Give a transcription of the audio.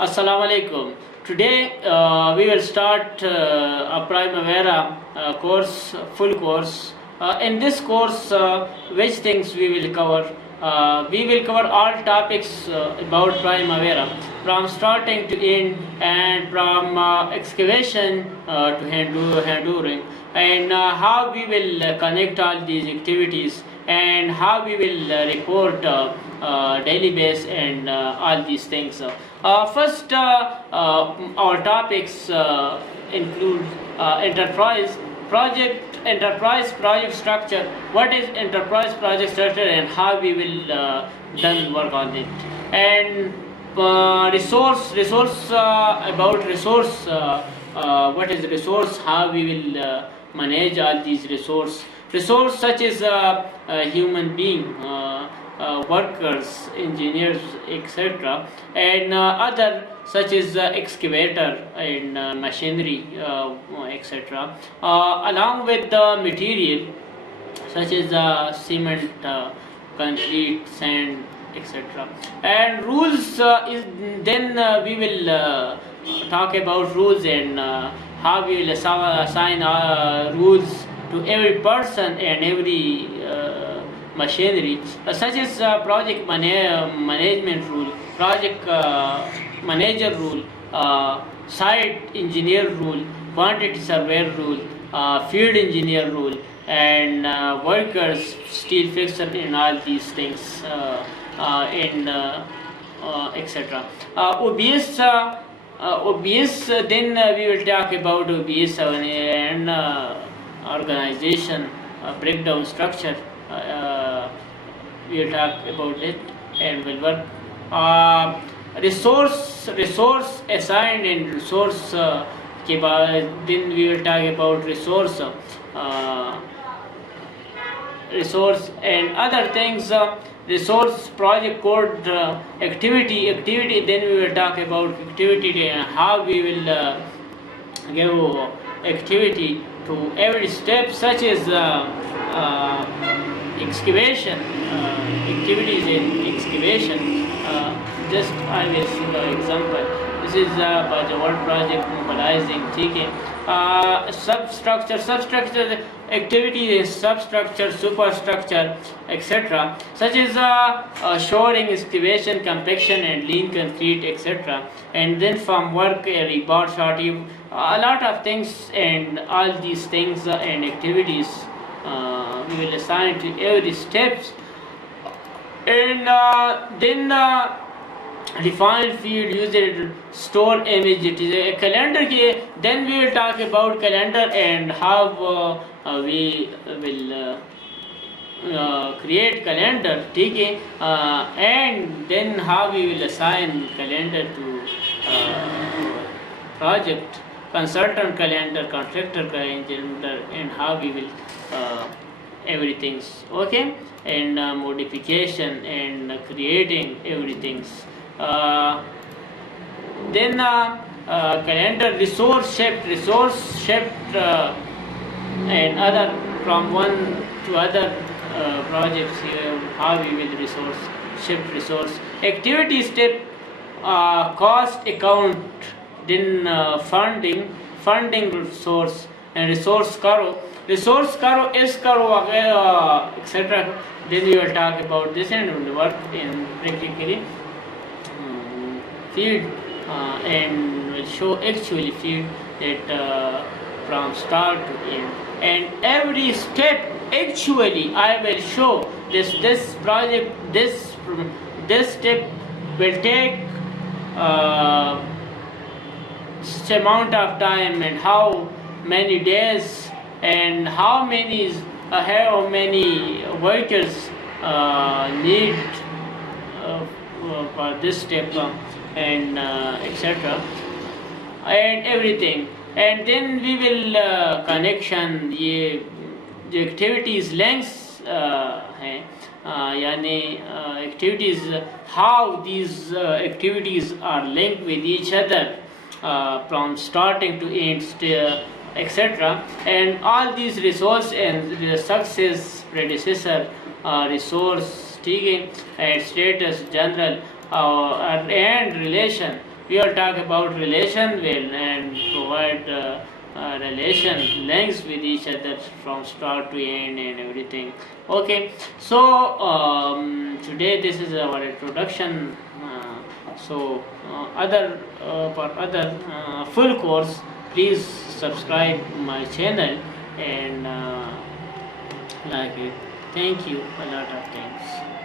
Assalamu alaikum. Today we will start a primavera course, full course. In this course, which things we will cover? We will cover all topics about primavera, from starting to end, and from excavation to handling, and how we will connect all these activities, and how we will report daily base, and all these things. First, our topics include enterprise project structure. What is enterprise project structure and how we will done work on it? And resource about resource. What is resource? How we will manage all these resource such as human being, workers, engineers, etc., and other such as excavator and machinery, etc., along with the material such as cement, concrete, sand, etc. And rules is then we will talk about rules, and how we will assign rules to every person and every machinery, such as project management rule, project manager rule, site engineer rule, quantity surveyor rule, field engineer rule, and workers, steel fixer, and all these things, and etc. OBS, then we will talk about OBS and organization, breakdown structure. We will talk about it and will work. Resource assigned and resource के बाद then we will talk about resource and other things. Resource project code, activity, then we will talk about activity and how we will give activity to every step, such as excavation, activities in excavation. Just I will see the example. This is the world project mobilizing, substructure activities, substructure, superstructure, etc., such as shoring, excavation, compaction, and lean concrete, etc. And then from work, rebar shortage, a lot of things, and all these things and activities we will assign to every steps. And then define field, user, store image. It is a calendar. Then we will talk about calendar and how we will create calendar, and then how we will assign calendar to project, consultant calendar, contractor calendar, and how we will everything, okay, and modification and creating everything. Then calendar resource shaped and other, from one to other projects here, how we will shift resource activity step, cost account, then funding resource, and resource karo is karo, etc. Then we will talk about this and will work in practically field, and will show actually field that from start to end, and every step actually I will show this project, this step will take such amount of time, and how many days, and how many workers need for this step, and etc., and everything. And then we will connection the activities lengths yani activities, how these activities are linked with each other from starting to end, etc. And all these resource and the success, predecessor, resource, and status, general, and relation, We will talk about relation and provide relation links with each other from start to end and everything. Okay, so today this is our introduction. For other full course, please subscribe my channel and like it. Thank you. A lot of thanks.